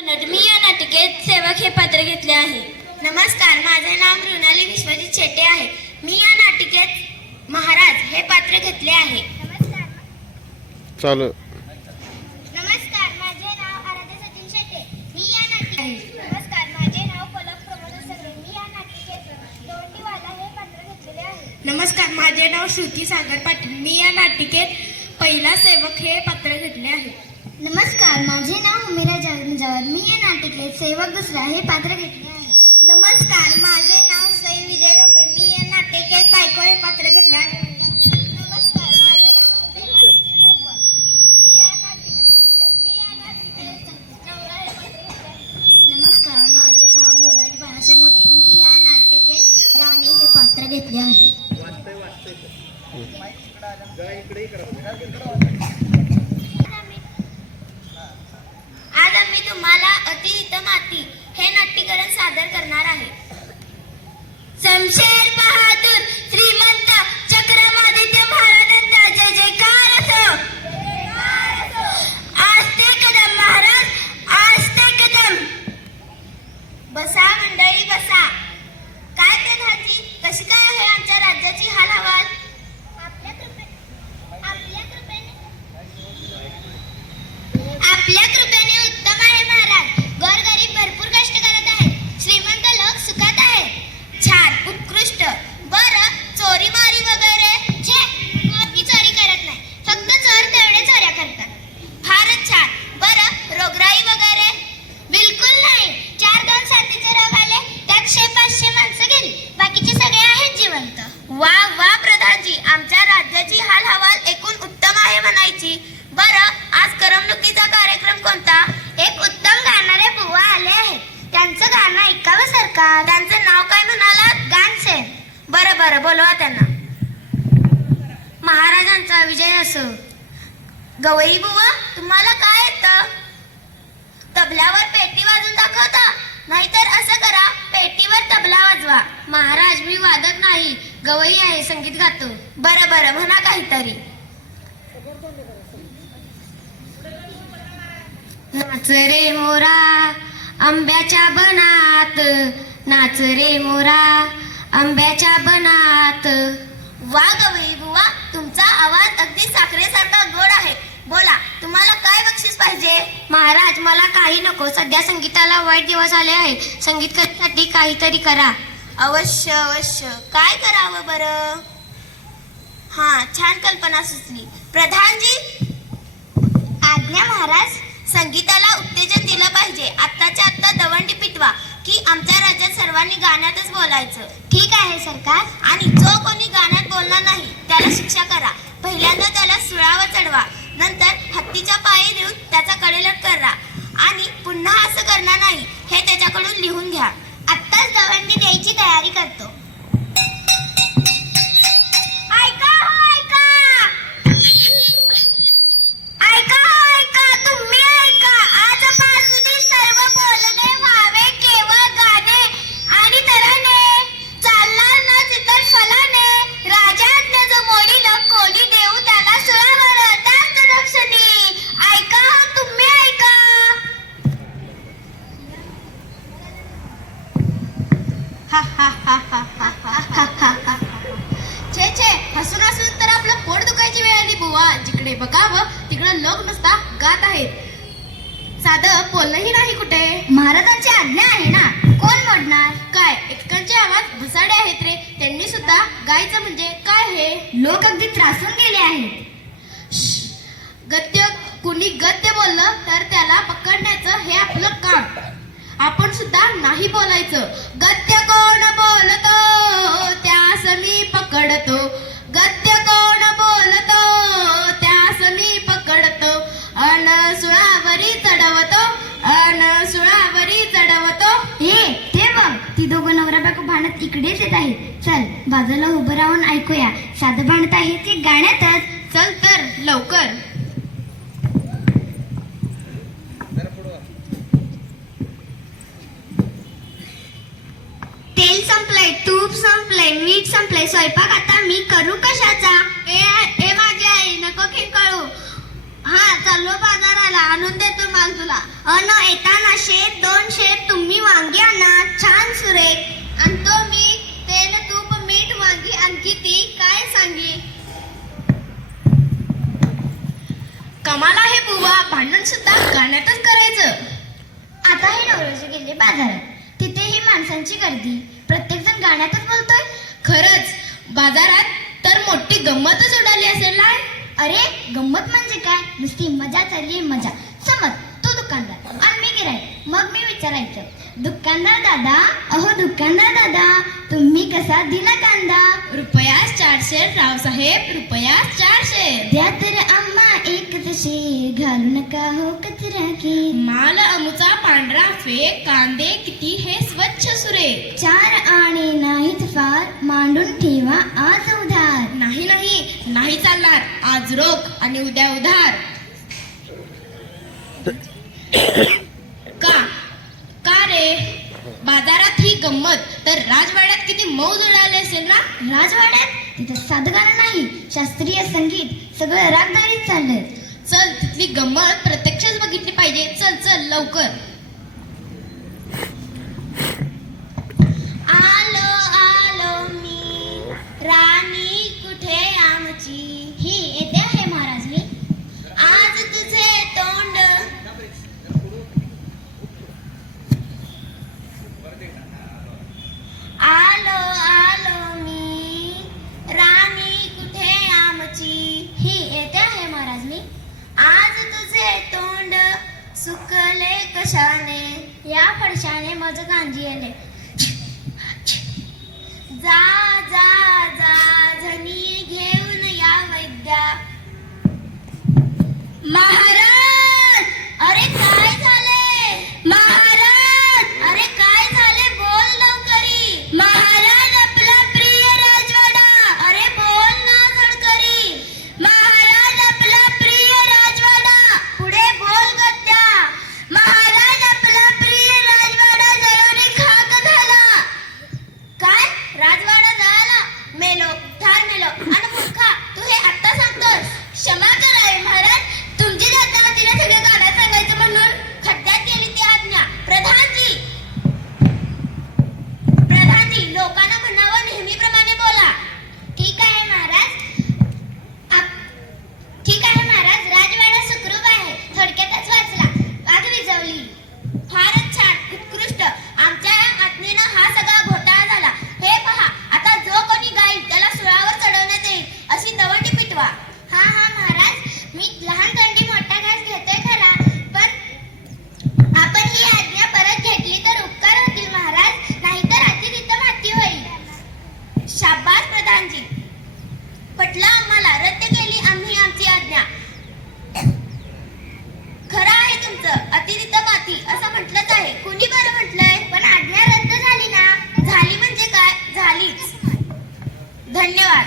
मी या नाटिकेत सेवक हे पात्र घेतले आहे. नमस्कार माझे नाव मृणाली विश्वजित शेट्टे आहे. मी या नाटिकेत महाराज हे पात्र घेतले आहे. चालू. नमस्कार माझे नाव आराध्य सचिन शेट्टे. मी या नाटिकेत नमस्कार माझे नाव पलक प्रमोद सगळे. मी या नाटिकेत दोंडीवाला हे पात्र घेतलेले आहे. नमस्कार माझे नाव श्रुती सागर पाटील. मी या नाटिकेत पहिला सेवक हे पात्र घेतले आहे. नमस्कार माझे नाव उमेरा जावळ मी या नाटिकेत सेवक दुसरा हे पात्र घेतले आहे. नमस्कार माझे नाव सई विजय डोके. मी या नाटिकेत बायको हे पात्र घेतले आहे. नमस्कार माझे नाव गायकवाड. मी या नवरा हे पात्र घेतले आहे. नमस्कार माझे नाव मोनाली बाळासाहेब मोठे मी या नाटिकेत राणी हे पात्र घेतले आहे. बसा मंडळी बसा. काय ते भाजी कशी काय आहे आमच्या राज्याची हाल हवाल आपल्या कृपे आपल्या कृपेने आपल्या कृपेने उत्तम आहे महाराज गोरगरीब भरपूर कष्ट करत आहेत श्रीमंत लोक सुखात आहेत छान उत्कृष्ट बरं चोरी मारी वगैरे छे कोणी चोरी करत नाही फक्त चोर तेवढे चोऱ्या करतात फारच छान बरं रोगराई वगैरे बिलकुल नाही चार दोन साथीचे रोग आले त्यात शे पाचशे माणसं गेली बाकीचे सगळे आहेत जिवंत वा वा प्रधानजी आमच्या राज्याची हाल हवाल एकूण उत्तम आहे म्हणायची बरं आज करमणुकीचा कार्यक्रम कोणता एक उत्तम गाणारे बुवा आले आहेत त्यांचं गाणं ऐकावं सरकार त्यांचं नाव काय म्हणालात गानसेन बरं बोलवा त्यांना. महाराजांचा विजय असो. गवई बुवा तुम्हाला काय येतं? तबल्यावर पेटी वाजून दाखवता नाहीतर असं करा पेटीवर तबला वाजवा. महाराज मी वादक नाही गवई आहे संगीत गातो. बरं बरं म्हणा काहीतरी. नाच रे मोरा आंब्याच्या बनात. नाच रे मोरा आंब्याच्या बनात. वा गवई बुवा तुमचा आवाज अगदी साखरेसारखा गोड आहे. बोला तुम्हाला काय बक्षीस पाहिजे? महाराज मला काही नको. सध्या संगीताला वाईट दिवस आले आहे. संगीतासाठी काहीतरी करा. अवश्य अवश्य. काय करावं बरं? हा छान कल्पना सुचली. प्रधानजी? आज्ञा महाराज. संगीताला उत्तेजन दिलं पाहिजे. आत्ताच्या आत्ता दवंडी पिटवा की आमच्या राज्यात सर्वांनी गाण्यातच बोलायचं. ठीक आहे सरकार. आणि जो कोणी गाण्यात बोलणार नाही त्याला शिक्षा करा. पहिल्यांदा त्याला सुळावर चढवा. नंतर हत्तीच्या पायी देऊन त्याचा कडेलट करा. आणि पुन्हा असं करणार नाही हे त्याच्याकडून लिहून घ्या. आत्ताच दवंडी द्यायची तयारी करतो. जिकडे तिकडं लोक नुसता गात आहेत. साधं बोलणंही नाही कुठे. महाराजांची आज्ञा आहे ना. कोण मोडणार? काय? एककांचे आवाज भुसाडे आहेत रे. त्यांनी सुद्धा गायचं म्हणजे काय हे? लोक अगदी त्रासून गेले आहेत. गद्य कुणी गद्य बोललं तर त्याला पकडण्याचं हे आपलं काम. आपण सुद्धा नाही बोलायचं. गद्य कोण बोलतो? त्यास मी पकडतो. गद्य कोण बोलतो? त्यास मी पकडतो अन सुळावरी चढवतो अन सुळावरी चढवतो. हे ते बघ ती दोघं नवरा बायको भांडत इकडेच येत आहे चल बाजूला उभं राहून ऐकूया. साधं भांडत आहे ते गाण्यातच. चल तर लवकर. तेल संपलंय तूप संपलंय मीठ संपलंय. स्वयंपाक आता मी करू कशाचा ए ए माझी आई नको खिंकाळू हा चाललो बाजाराला. आणून देतो माल तुला. अन येताना शेत दोन शेत तुम्ही वांगी आणा. छान सुरेख. आणतो मी. तेल तूप मीठ वांगी आणखी ती काय सांगी कमाल आहे बुवा. भांडण सुद्धा गाण्यातच करायचं. आता हे नवरोजी गेले बाजारात. तिथे ही माणसांची गर्दी. प्रत्येक जण गाण्यातच बोलतोय. खरंच बाजारात तर मोठी गंमतच उडाली असेल ना अरे गंमत म्हणजे काय? नुसती मजा चालली मजा. समज तू दुकानदार. गिराईक मग मी विचारायचं दुकानदार दादा अहो दुकानदार दादा तुम्ही कसा दिला कांदा रुपयास चारशे रावसाहेब रुपयास चारशे द्या तर आम्हा एक तसे घालू नका हो कचरा की माल अमुचा पांढरा फेक कांदे किती हे स्वच्छ सुरेख चार आणि नाहीत फार मांडून ठेवा आज उधार नाही नाही नाही चालणार आज रोख आणि उद्या उधार का का रे बाजारात ही गंमत. तर राजवाड्यात किती मौज उडाली असेल ना? राजवाड्यात? तिथं साधं गाणं नाही. शास्त्रीय संगीत सगळं रागदारीत चाललंय. चल तिथली गंमत प्रत्यक्षच बघितली पाहिजे. चल चल लवकर. मज गांजी आले जा. मी लहान दंडी मोठा घास घेतोय खरा पण आपण ही आज्ञा परत घेतली तर उपकार होतील महाराज नाहीतर अति तिथं माती होईल. शाबास प्रधानजी. पटलं आम्हाला रद्द केली आम्ही आमची आज्ञा. खरं आहे तुमचं अतिरिक्त माती असं म्हटलंच आहे. कुणी बरं म्हटलंय? पण आज्ञा रद्द झाली ना? झाली म्हणजे काय? झालीच. धन्यवाद.